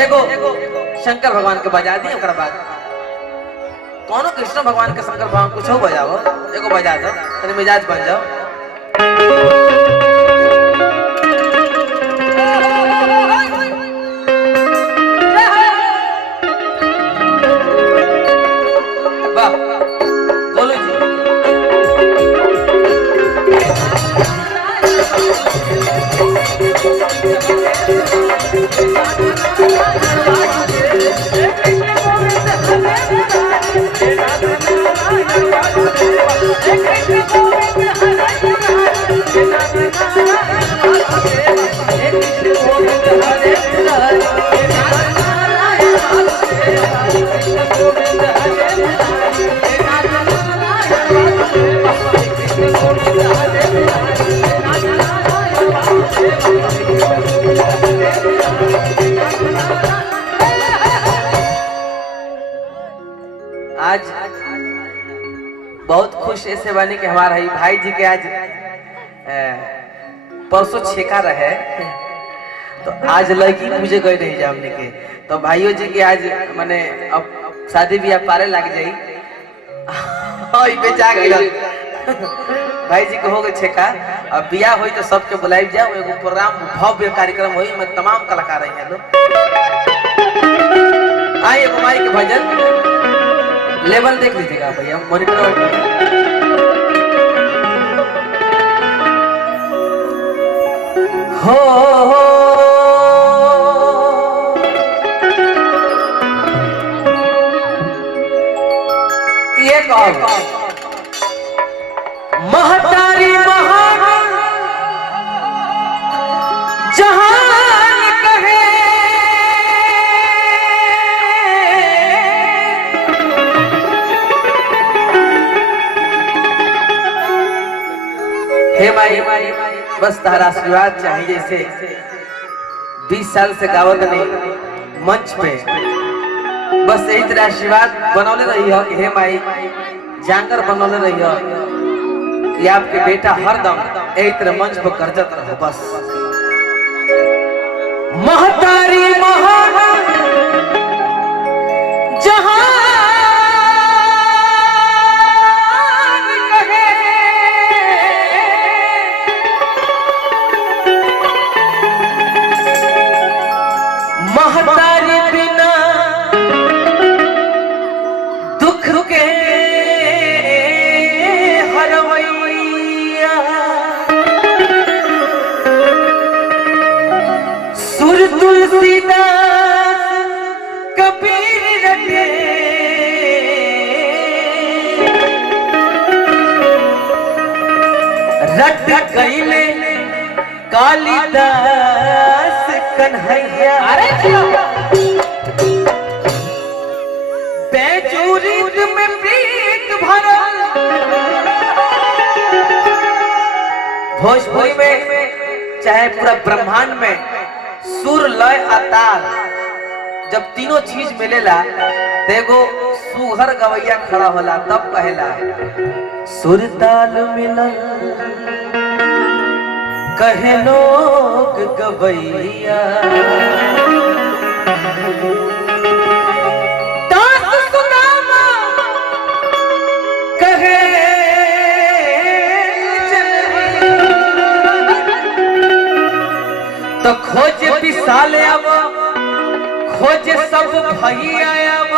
एगो शंकर भगवान के बजा दी, ओकर बाद कौनो कृष्ण भगवान के शंकर भगवान कुछ बजाओ, एगो बजा दो, तनी मिजाज बन जाओ। वाह बोलो जी। आज बहुत खुश ऐसे बने कि हमारा भाई जी के आज परसों छेका रहे, तो आज लड़की पूजे गए नहीं जा हमने के, तो भाइयों जी के आज माने अब शादी भी आप पारे लग जाई बेचा भाई जी को हो गए छेका। अब बिया हुई तो सबके बुलाई जाओ, एगो प्रोग्राम भव्य कार्यक्रम हुई में तमाम कलाकार हैं लोग। आइए कुमारी के भजन लेवल देख लीजिएगा भैया, मॉनिटर हो ये कौन महतारी महान जहान कहे हे माई बस तारा आशीर्वाद चाहिए। जैसे 20 साल से गावत नहीं मंच पे, बस यही तरह आशीर्वाद बनौले रही हो कि हे माई जांगर बनौले रही हो कि आपके बेटा हरदम यही तरह मंच पर करजत रहो। बस महतारी महान जहां महतारी बिना दुख के हरवैया सुर तुलसीदास कबीर रटे रट गईले कालिदास कन्हैया। अरे बेचूरीत में प्रीत भरा भोजपुरी में चाहे पूरा ब्रह्मांड में सुर लय ताल जब तीनों चीज मिलेला तो एगो सुहर गवैया खड़ा होला, तब कहेला सुर ताल मिलल कहे लोग गवैया। दास सुदामा कहे तो खोज विशाल अब खोज सब भैया अब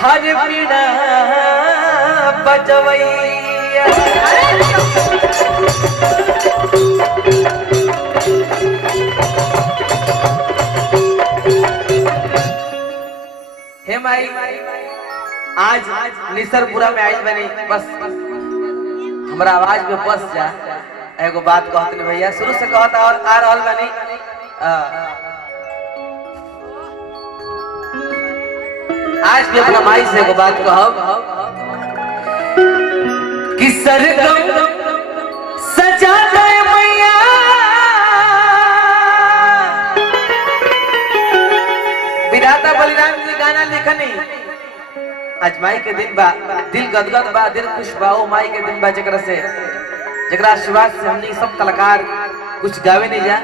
हर बीड़ा बजवैया। हे माई आज निसरपुरा में आई बनी, बस हमारा आवाज में बस जा। एगो बात कहत नहीं भैया, शुरू से कहता और आ रहल बनी। आज भी अपना माई से एगो बात कहब कि सरगम सजा दे मैया विधाता बलिराम जी गाना लिखनी। आज माई के दिन बा, दिल गदगद बा, दिल खुश बा। ओ माई के दिन बा जकरा से जकरा आशीर्वाद से हमनी सब कलाकार कुछ गावे नहीं जा।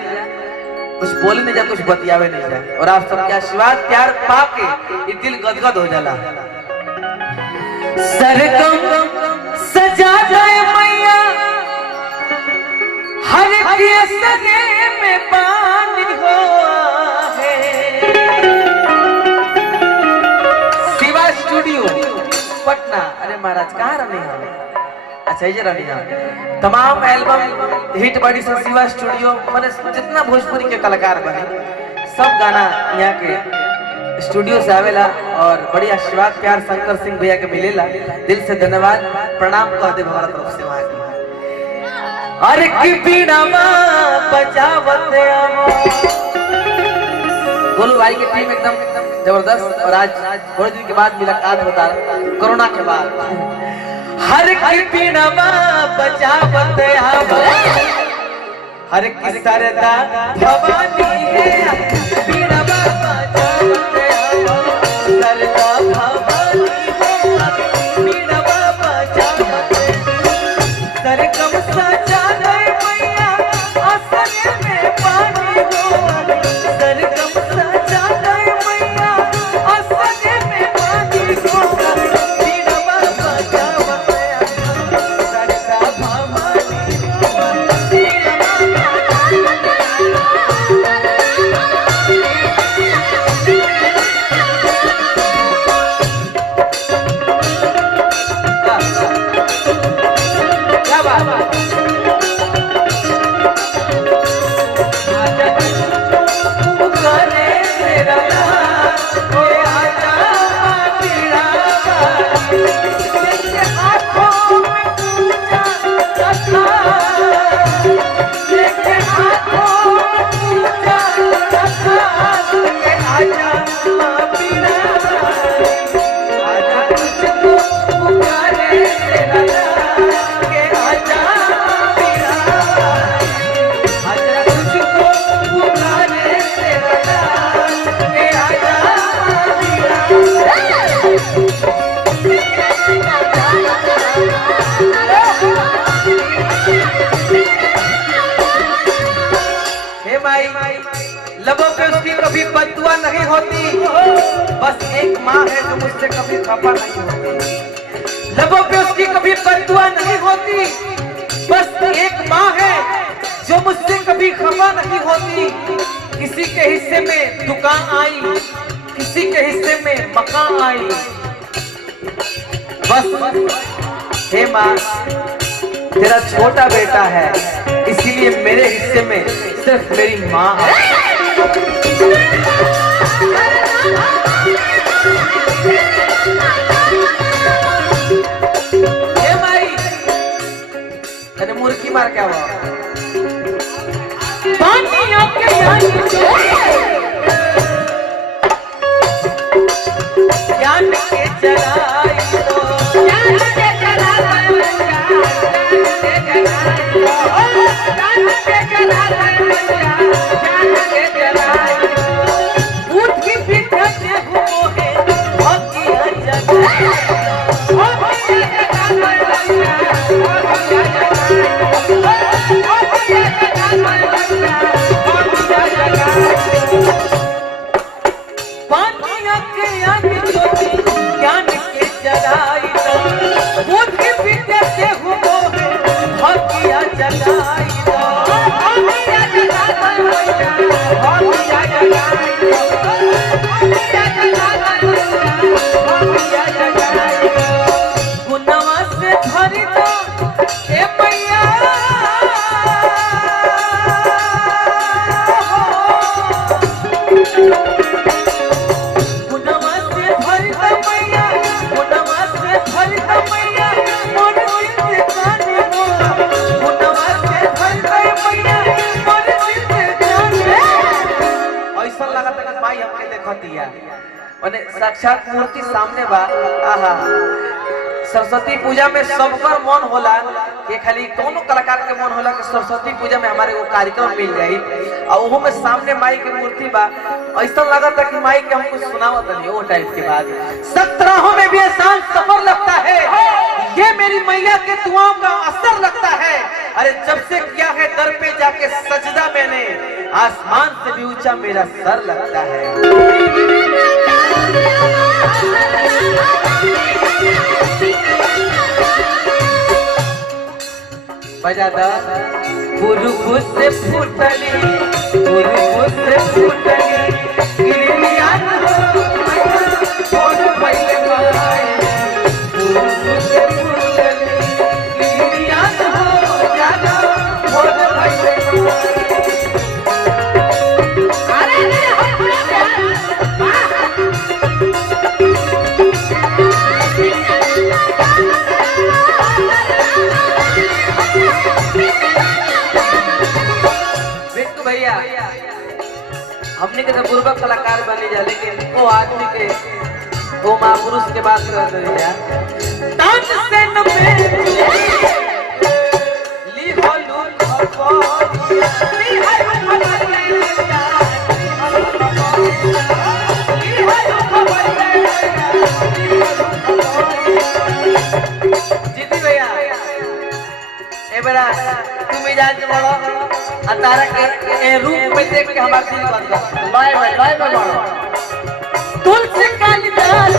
कुछ बोले नहीं जा, कुछ बतियावे नहीं जा, और आप सबके आशीर्वाद प्यार पाके ये दिल गदगद हो जाला। सरगम सजा जाए मैया हर के सगे में पानी हो है। शिवा स्टूडियो पटना। अरे महाराज कहाँ रहने हैं? अच्छा ये रहने हैं। तमाम एल्बम हिट बड़ी से शिवा स्टूडियो मैंने जितना भोजपुरी के कलाकार बने सब गाना यहाँ के स्टूडियो से आवेला और बड़ी आशीर्वाद प्यार शंकर सिंह भैया के मिलेला। दिल से धन्यवाद प्रणाम कह दे हमारा तरफ से वहाँ के। अरे की बीड़ा बजावत गोलू भाई की टीम एकदम जबरदस्त, और आज थोड़े दिन के बाद मुलाकात होता कोरोना के बाद। हर की बीड़ा बजावत हर की सरदा भवानी है, बीड़ा बजावत सरदा भवानी है, बीड़ा बजावत सरगम सजा गए मैया असरे में पानी हो। सरगम सजा गए मैया असरे में पानी हो, बीड़ा बजावत सरदा भवानी हो, बीड़ा लबों पे उसकी कभी बददुआ नहीं होती, बस एक माँ है जो मुझसे कभी खफा नहीं होती। लबों पे उसकी कभी बददुआ नहीं होती, बस एक माँ है जो मुझसे कभी खफा नहीं होती। किसी के हिस्से में दुकान आई, किसी के हिस्से में मकान आई, बस हे माँ तेरा छोटा बेटा है, इसीलिए मेरे हिस्से में सिर्फ मेरी माँ है। हे माई अरे मुर्गी मार क्या हुआ? पानी आपके ज्ञान के जलाई दो, ज्ञान के जलाई दो, ज्ञान के जलाई दो, ज्ञान के जलाई दो। ऊँट की पीछे से घूमो है भगिया जगाई, भगिया जगाई, भगिया जगाई। पानिया के आगे छोटी ज्ञान के जलाई दो, ऊँट की पीछे से घूमो है भगिया जगाई दो, भगिया जगाई, भगिया जगाई, भगिया जगाई। गुनवा से भरी दो ए मैया, गुनवा से भरी दो मैया, गुनवा से भरी दो मैया, मोर दिल से जाने हो, गुनवा से भरी दो मैया, मोर दिल से जाने। ऐसा लगा था कि माई हमके देखतिया, माने साक्षात मूर्ति सामने बा। आहा सरस्वती पूजा में सबकर मन होला कि खाली कोनो कलाकार के मन होला कि सरस्वती पूजा में हमारे वो कार्यक्रम मिल जाई, और वो में सामने माई की मूर्ति बा। ऐसा लगा था कि माई के हम कुछ सुनावत नहीं वो टाइप के बाद। 17 में भी एहसान सफर लगता है, ये मेरी मैया के दुआओं का असर लगता है। अरे जब से किया है दर पे जाके सजदा मैंने, आसमान से भी ऊंचा मेरा सर लगता है। बजा दा पुरुष से फूटली, पुरुष से फूटली गिरिया हो और पहले माए, पुरुष से फूटली गिरिया हो जाना और पहले माए। अरे रे भैया हमने के तो पूर्वक कलाकार बने जा, लेकिन वो आदमी के वो महापुरुष के बात कर रहे हैं। तान से न ली हो लू ली जीती भैया ए बड़ा तुम मिजाज के बोलो तारा के रूप में देख के हमारा दिल बन गया। तुलसी कालिदास